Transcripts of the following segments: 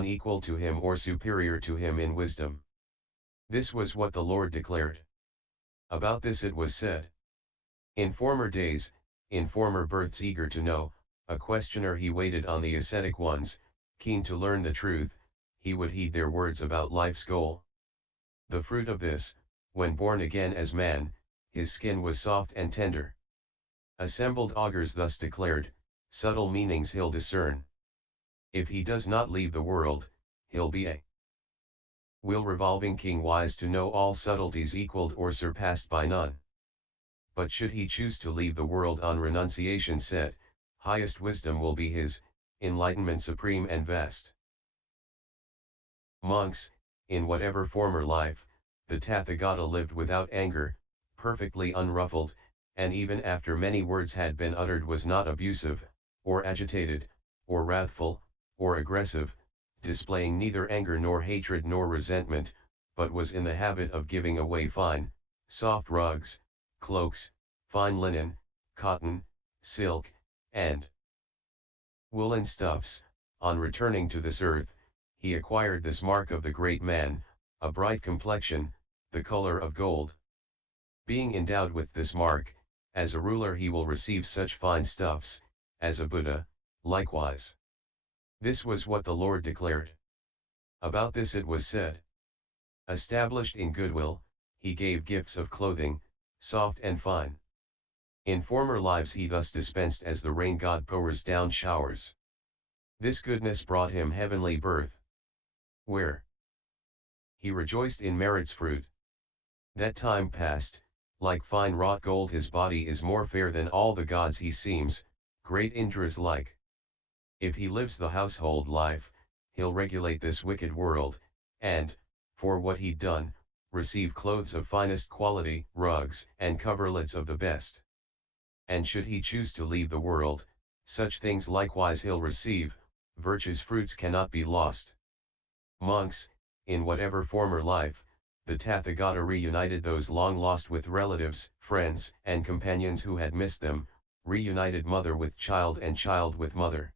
none equal to him or superior to him in wisdom. This was what the Lord declared. About this it was said. In former days, in former births eager to know, a questioner he waited on the ascetic ones, keen to learn the truth, he would heed their words about life's goal. The fruit of this, when born again as man, his skin was soft and tender. Assembled augurs thus declared, subtle meanings he'll discern. If he does not leave the world, he'll be a will revolving king wise to know all subtleties equaled or surpassed by none. But should he choose to leave the world on renunciation set, highest wisdom will be his, enlightenment supreme and vast. Monks, in whatever former life, the Tathágata lived without anger, perfectly unruffled, and even after many words had been uttered was not abusive, or agitated, or wrathful, or aggressive, displaying neither anger nor hatred nor resentment, but was in the habit of giving away fine, soft rugs, cloaks, fine linen, cotton, silk, and woolen stuffs. On returning to this earth, he acquired this mark of the great man, a bright complexion, the color of gold. Being endowed with this mark, as a ruler he will receive such fine stuffs, as a Buddha, likewise. This was what the Lord declared. About this it was said. Established in goodwill, he gave gifts of clothing, soft and fine. In former lives he thus dispensed as the rain god pours down showers. This goodness brought him heavenly birth, where he rejoiced in merit's fruit. That time past, like fine wrought gold his body is more fair than all the gods he seems, great Indra's like. If he lives the household life, he'll regulate this wicked world, and, for what he'd done, receive clothes of finest quality, rugs and coverlets of the best. And should he choose to leave the world, such things likewise he'll receive, virtue's fruits cannot be lost. Monks, in whatever former life, the Tathágata reunited those long lost with relatives, friends, and companions who had missed them, reunited mother with child and child with mother,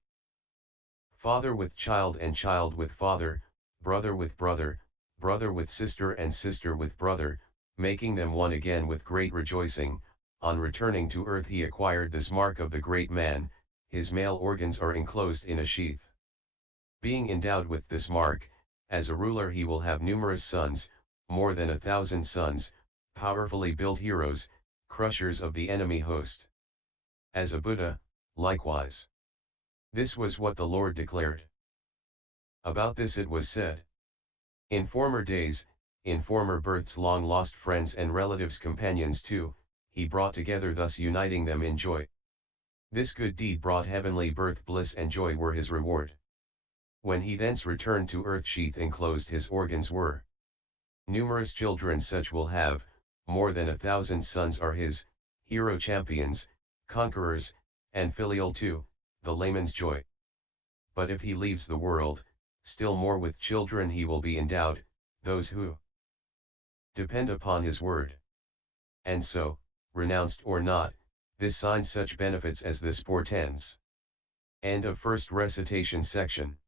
father with child and child with father, brother with brother, brother with sister and sister with brother, making them one again with great rejoicing. On returning to earth he acquired this mark of the great man, his male organs are enclosed in a sheath. Being endowed with this mark, as a ruler he will have numerous sons, more than 1,000 sons, powerfully built heroes, crushers of the enemy host. As a Buddha, likewise. This was what the Lord declared. About this it was said. In former days, in former births long lost friends and relatives companions too, he brought together thus uniting them in joy. This good deed brought heavenly birth bliss and joy were his reward. When he thence returned to earth sheath enclosed his organs were. Numerous children such will have, more than 1,000 sons are his, hero champions, conquerors, and filial too, the layman's joy. But if he leaves the world, still more with children he will be endowed, those who depend upon his word. And so, renounced or not, this sign such benefits as this portends. End of first recitation section.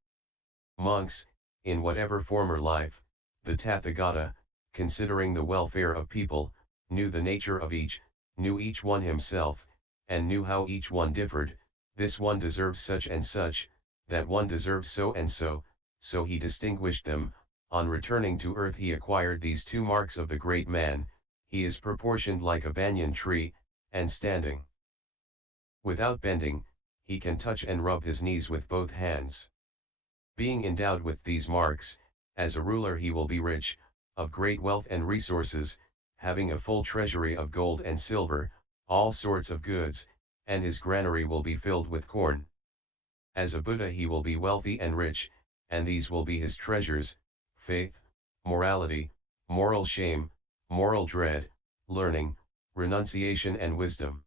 Monks, in whatever former life, the Tathágata, considering the welfare of people, knew the nature of each, knew each one himself, and knew how each one differed. This one deserves such and such, that one deserves so and so, so he distinguished them. On returning to earth he acquired these two marks of the great man. He is proportioned like a banyan tree, and standing without bending, he can touch and rub his knees with both hands. Being endowed with these marks, as a ruler he will be rich, of great wealth and resources, having a full treasury of gold and silver, all sorts of goods, and his granary will be filled with corn. As a Buddha he will be wealthy and rich, and these will be his treasures: faith, morality, moral shame, moral dread, learning, renunciation and wisdom.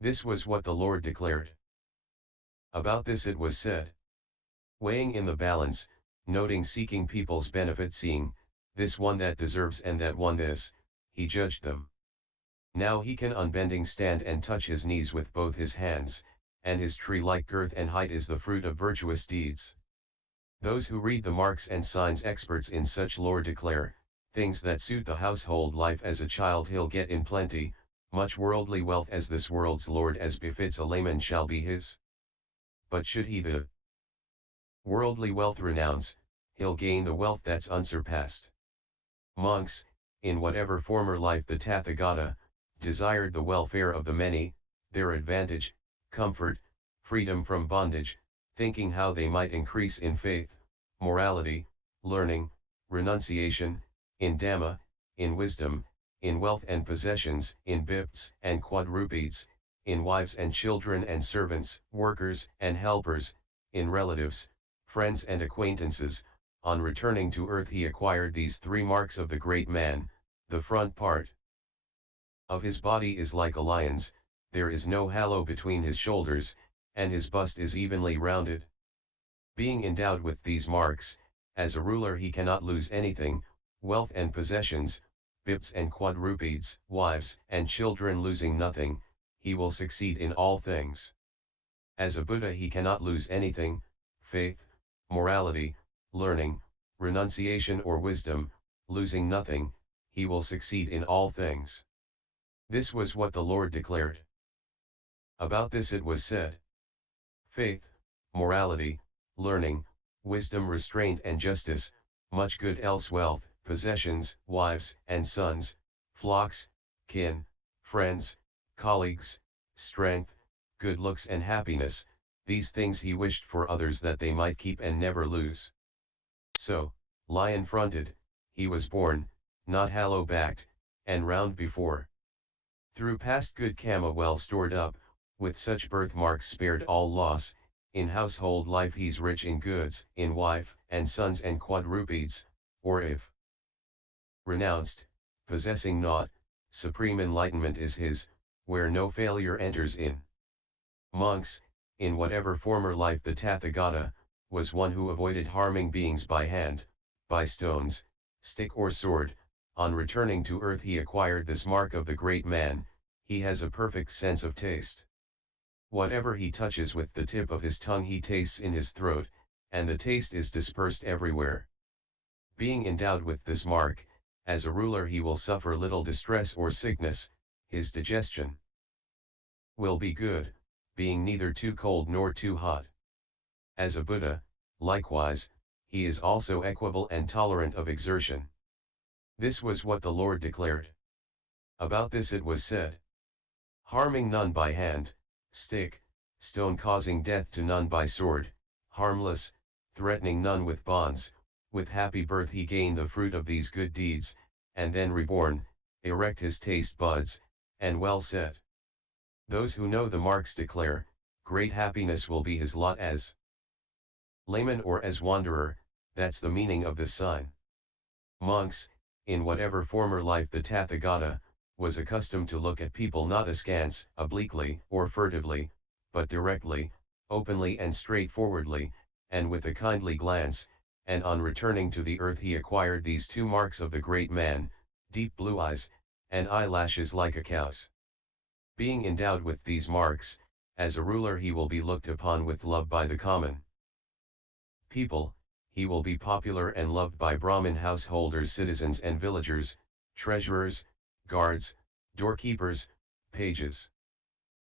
This was what the Lord declared. About this it was said. Weighing in the balance, noting seeking people's benefit, seeing, this one that deserves and that one this, he judged them. Now he can unbending stand and touch his knees with both his hands, and his tree-like girth and height is the fruit of virtuous deeds. Those who read the marks and signs, experts in such lore, declare, things that suit the household life as a child he'll get in plenty, much worldly wealth as this world's lord, as befits a layman shall be his. But should he the worldly wealth renounce, he'll gain the wealth that's unsurpassed. Monks, in whatever former life the Tathágata, desired the welfare of the many, their advantage, comfort, freedom from bondage, thinking how they might increase in faith, morality, learning, renunciation, in Dhamma, in wisdom, in wealth and possessions, in bipts and quadrupeds, in wives and children and servants, workers and helpers, in relatives, friends and acquaintances. On returning to earth he acquired these three marks of the great man. The front part of his body is like a lion's, there is no hollow between his shoulders, and his bust is evenly rounded. Being endowed with these marks, as a ruler he cannot lose anything, wealth and possessions, bipts and quadrupeds, wives and children losing nothing, he will succeed in all things. As a Buddha he cannot lose anything, faith, morality, learning, renunciation or wisdom, losing nothing, he will succeed in all things. This was what the Lord declared. About this it was said, faith, morality, learning, wisdom, restraint and justice, much good else, wealth, possessions, wives and sons, flocks, kin, friends, colleagues, strength, good looks and happiness, these things he wished for others that they might keep and never lose. So, lion-fronted, he was born, not hollow-backed, and round before. Through past good karma well stored up, with such birthmarks spared all loss, in household life he's rich in goods, in wife, and sons and quadrupeds, or if renounced, possessing naught, supreme enlightenment is his, where no failure enters in. Monks, in whatever former life the Tathágata, was one who avoided harming beings by hand, by stones, stick or sword. On returning to earth he acquired this mark of the great man, he has a perfect sense of taste. Whatever he touches with the tip of his tongue he tastes in his throat, and the taste is dispersed everywhere. Being endowed with this mark, as a ruler he will suffer little distress or sickness, his digestion will be good, being neither too cold nor too hot. As a Buddha, likewise, he is also equable and tolerant of exertion. This was what the Lord declared. About this it was said, harming none by hand, stick, stone, causing death to none by sword, harmless, threatening none with bonds, with happy birth he gained the fruit of these good deeds, and then reborn, erect his taste buds, and well set. Those who know the marks declare, great happiness will be his lot as layman or as wanderer, that's the meaning of this sign. Monks, in whatever former life the Tathágata, was accustomed to look at people not askance, obliquely, or furtively, but directly, openly and straightforwardly, and with a kindly glance, and on returning to the earth he acquired these two marks of the great man, deep blue eyes, and eyelashes like a cow's. Being endowed with these marks, as a ruler he will be looked upon with love by the common people, he will be popular and loved by Brahmin householders, citizens and villagers, treasurers, guards, doorkeepers, pages.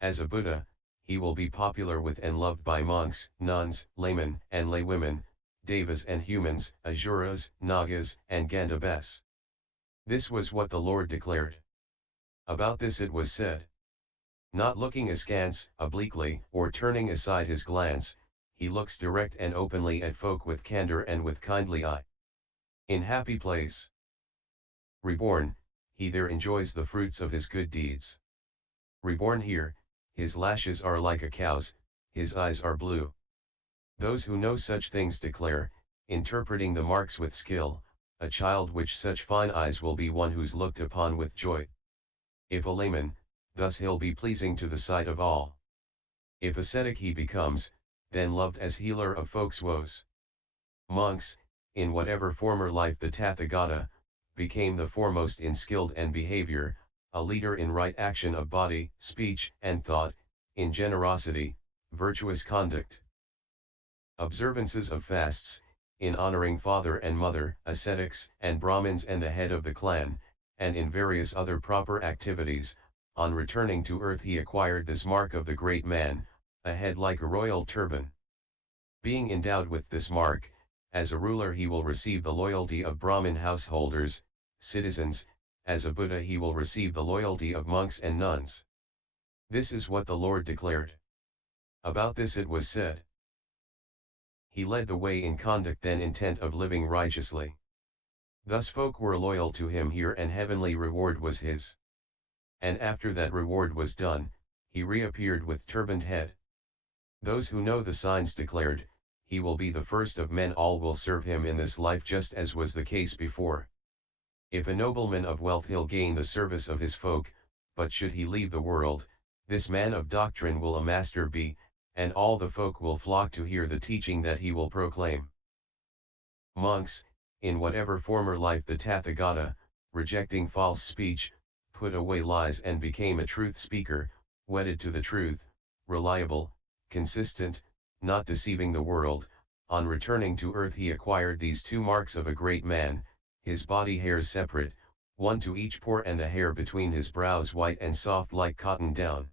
As a Buddha, he will be popular with and loved by monks, nuns, laymen and laywomen, devas and humans, asuras, nagas and gandhabas. This was what the Lord declared. About this it was said, not looking askance, obliquely, or turning aside his glance, he looks direct and openly at folk with candor and with kindly eye. In happy place reborn, he there enjoys the fruits of his good deeds. Reborn here, his lashes are like a cow's, his eyes are blue. Those who know such things declare, interpreting the marks with skill, a child which such fine eyes will be one who's looked upon with joy. If a layman, thus he'll be pleasing to the sight of all. If ascetic he becomes, then loved as healer of folks' woes. Monks, in whatever former life the Tathágata, became the foremost in skilled and behavior, a leader in right action of body, speech and thought, in generosity, virtuous conduct, observances of fasts, in honoring father and mother, ascetics and Brahmins and the head of the clan, and in various other proper activities. On returning to earth he acquired this mark of the great man, a head like a royal turban. Being endowed with this mark, as a ruler he will receive the loyalty of Brahmin householders, citizens, as a Buddha he will receive the loyalty of monks and nuns. This is what the Lord declared. About this it was said, he led the way in conduct and intent of living righteously. Thus folk were loyal to him here and heavenly reward was his. And after that reward was done, he reappeared with turbaned head. Those who know the signs declared, he will be the first of men, all will serve him in this life just as was the case before. If a nobleman of wealth he'll gain the service of his folk, but should he leave the world, this man of doctrine will a master be, and all the folk will flock to hear the teaching that he will proclaim. Monks, in whatever former life the Tathágata, rejecting false speech, put away lies and became a truth speaker, wedded to the truth, reliable, consistent, not deceiving the world. On returning to earth he acquired these two marks of a great man, his body hairs separate, one to each pore, and the hair between his brows white and soft like cotton down.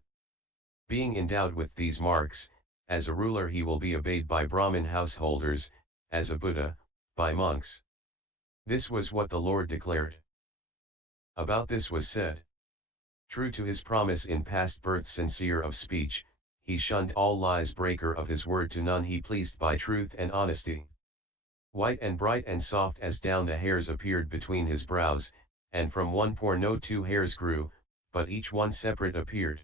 Being endowed with these marks, as a ruler he will be obeyed by Brahmin householders, as a Buddha, by monks. This was what the Lord declared. About this was said, true to his promise in past birth, sincere of speech, he shunned all lies, breaker of his word, to none he pleased by truth and honesty. White and bright and soft as down the hairs appeared between his brows, and from one pore no two hairs grew, but each one separate appeared.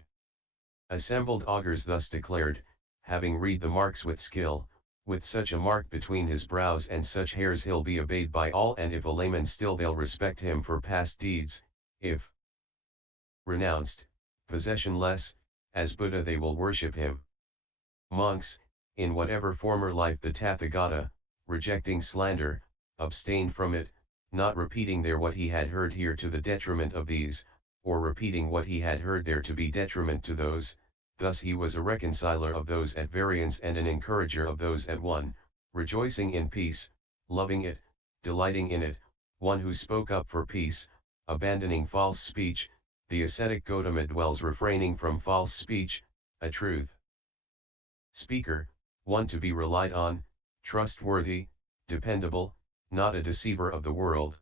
Assembled augurs thus declared, having read the marks with skill, with such a mark between his brows and such hairs he'll be obeyed by all, and if a layman still they'll respect him for past deeds, if renounced, possessionless, as Buddha they will worship him. Monks, in whatever former life the Tathágata, rejecting slander, abstained from it, not repeating there what he had heard here to the detriment of these, or repeating what he had heard there to be detriment to those, thus he was a reconciler of those at variance and an encourager of those at one, rejoicing in peace, loving it, delighting in it, one who spoke up for peace, abandoning false speech. The ascetic Gautama dwells refraining from false speech, a truth speaker, one to be relied on, trustworthy, dependable, not a deceiver of the world.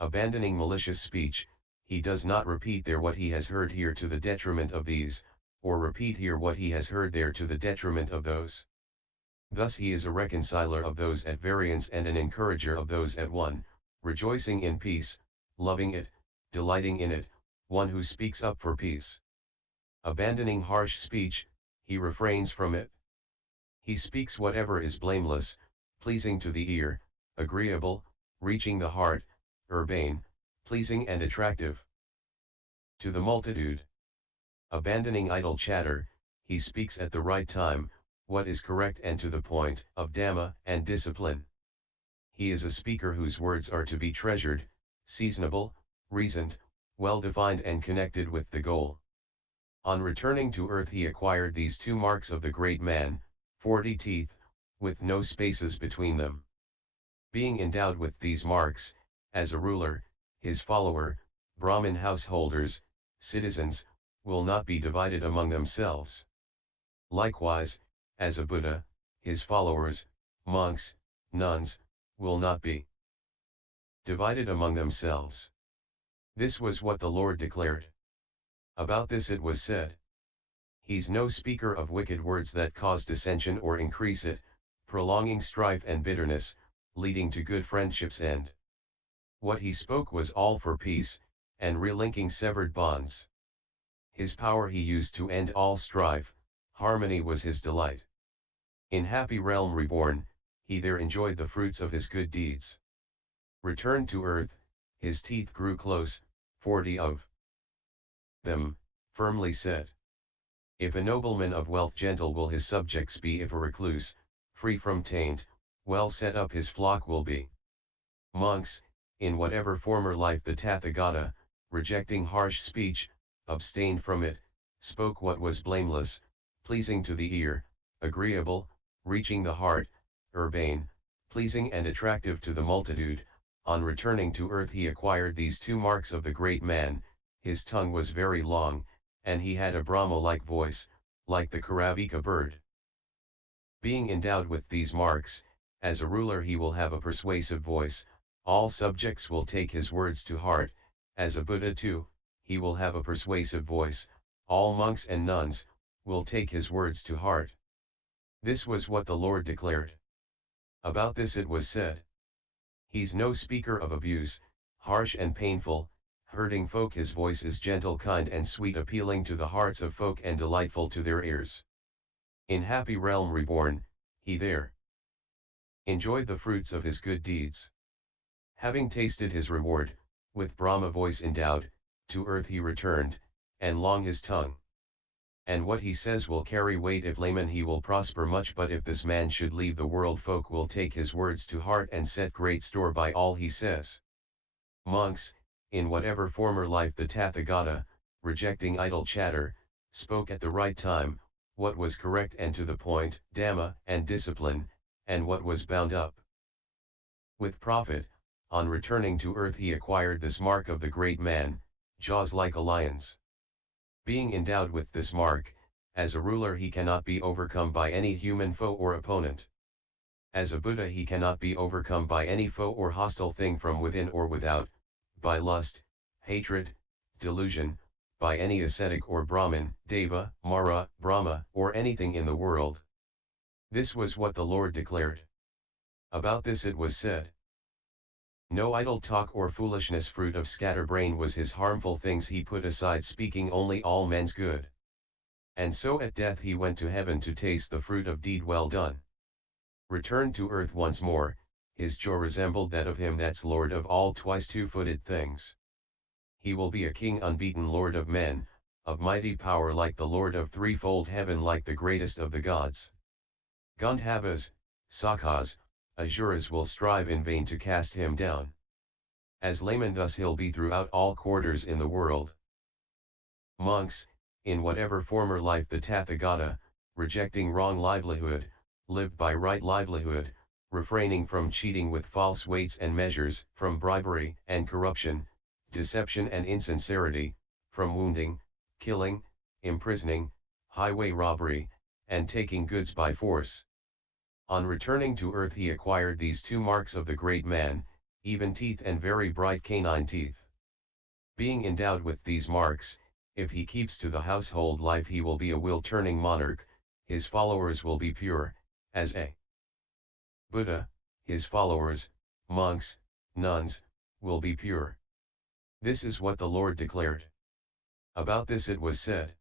Abandoning malicious speech, he does not repeat there what he has heard here to the detriment of these, or repeat here what he has heard there to the detriment of those. Thus he is a reconciler of those at variance and an encourager of those at one, rejoicing in peace, loving it, delighting in it, one who speaks up for peace. Abandoning harsh speech, he refrains from it. He speaks whatever is blameless, pleasing to the ear, agreeable, reaching the heart, urbane, pleasing and attractive to the multitude. Abandoning idle chatter, he speaks at the right time, what is correct and to the point, of Dhamma and discipline. He is a speaker whose words are to be treasured, seasonable, reasoned, well-defined and connected with the goal. On returning to earth he acquired these two marks of the great man, 40 teeth, with no spaces between them. Being endowed with these marks, as a ruler, his follower, Brahmin householders, citizens, will not be divided among themselves. Likewise, as a Buddha, his followers, monks, nuns, will not be divided among themselves. This was what the Lord declared. About this it was said, he's no speaker of wicked words that cause dissension or increase it, prolonging strife and bitterness, leading to good friendship's end. What he spoke was all for peace, and relinking severed bonds. His power he used to end all strife, harmony was his delight. In happy realm reborn, he there enjoyed the fruits of his good deeds. Returned to earth, his teeth grew close, 40 of them, firmly set. If a nobleman of wealth gentle will his subjects be, if a recluse, free from taint, well set up his flock will be. Monks, in whatever former life the Tathágata, rejecting harsh speech, abstained from it, spoke what was blameless, pleasing to the ear, agreeable, reaching the heart, urbane, pleasing and attractive to the multitude. On returning to earth he acquired these two marks of the great man: his tongue was very long, and he had a Brahma-like voice, like the Karavika bird. Being endowed with these marks, as a ruler he will have a persuasive voice, all subjects will take his words to heart. As a Buddha too, he will have a persuasive voice, all monks and nuns will take his words to heart. This was what the Lord declared. About this it was said, he's no speaker of abuse, harsh and painful, hurting folk. His voice is gentle, kind and sweet, appealing to the hearts of folk and delightful to their ears. In happy realm reborn, he there enjoyed the fruits of his good deeds. Having tasted his reward, with Brahma voice endowed, to earth he returned, and long his tongue. And what he says will carry weight. If layman he will prosper much, but if this man should leave the world, folk will take his words to heart and set great store by all he says. Monks, in whatever former life the Tathágata, rejecting idle chatter, spoke at the right time, what was correct and to the point, Dhamma and Discipline, and what was bound up with profit. On returning to earth he acquired this mark of the great man, jaws like a lion's. Being endowed with this mark, as a ruler he cannot be overcome by any human foe or opponent. As a Buddha he cannot be overcome by any foe or hostile thing from within or without, by lust, hatred, delusion, by any ascetic or Brahmin, deva, Mara, Brahma, or anything in the world. This was what the Lord declared. About this it was said, no idle talk or foolishness. Fruit of scatterbrain was his. Harmful things he put aside, speaking only all men's good. And so at death he went to heaven to taste the fruit of deed well done. Returned to earth once more, his jaw resembled that of him that's lord of all twice two-footed things. He will be a king unbeaten, lord of men, of mighty power, like the lord of threefold heaven, like the greatest of the gods. Gandhavas, Sakhas, Asuras will strive in vain to cast him down. As layman thus he'll be throughout all quarters in the world. Monks, in whatever former life the Tathágata, rejecting wrong livelihood, lived by right livelihood, refraining from cheating with false weights and measures, from bribery and corruption, deception and insincerity, from wounding, killing, imprisoning, highway robbery, and taking goods by force. On returning to earth he acquired these two marks of the great man, even teeth and very bright canine teeth. Being endowed with these marks, if he keeps to the household life he will be a wheel-turning monarch. His followers will be pure, as a Buddha. His followers, monks, nuns, will be pure. This is what the Lord declared. About this it was said,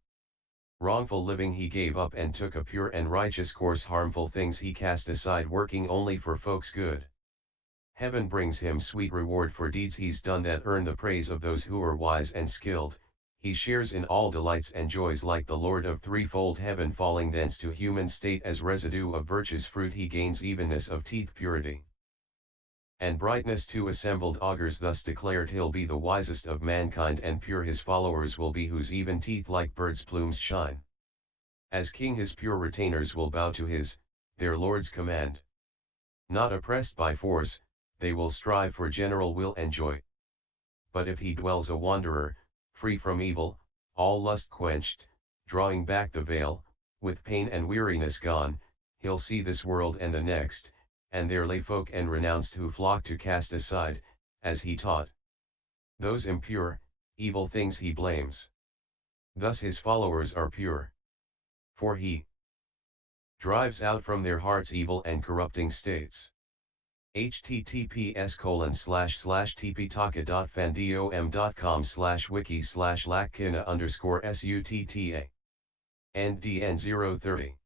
wrongful living he gave up and took a pure and righteous course. Harmful things he cast aside, working only for folks' good. Heaven brings him sweet reward for deeds he's done that earn the praise of those who are wise and skilled. He shares in all delights and joys, like the Lord of threefold heaven. Falling thence to human state as residue of virtue's fruit, he gains evenness of teeth, purity and brightness. Two assembled augurs thus declared, he'll be the wisest of mankind, and pure his followers will be, whose even teeth like birds' plumes shine. As king his pure retainers will bow to his, their lord's command. Not oppressed by force, they will strive for general will and joy. But if he dwells a wanderer, free from evil, all lust quenched, drawing back the veil, with pain and weariness gone, he'll see this world and the next, and there lay folk and renounced who flock to cast aside, as he taught, those impure, evil things he blames. Thus his followers are pure. For he drives out from their hearts evil and corrupting states. https://tptaka.fandom.com/wiki/lakkina_sutta. NDN 030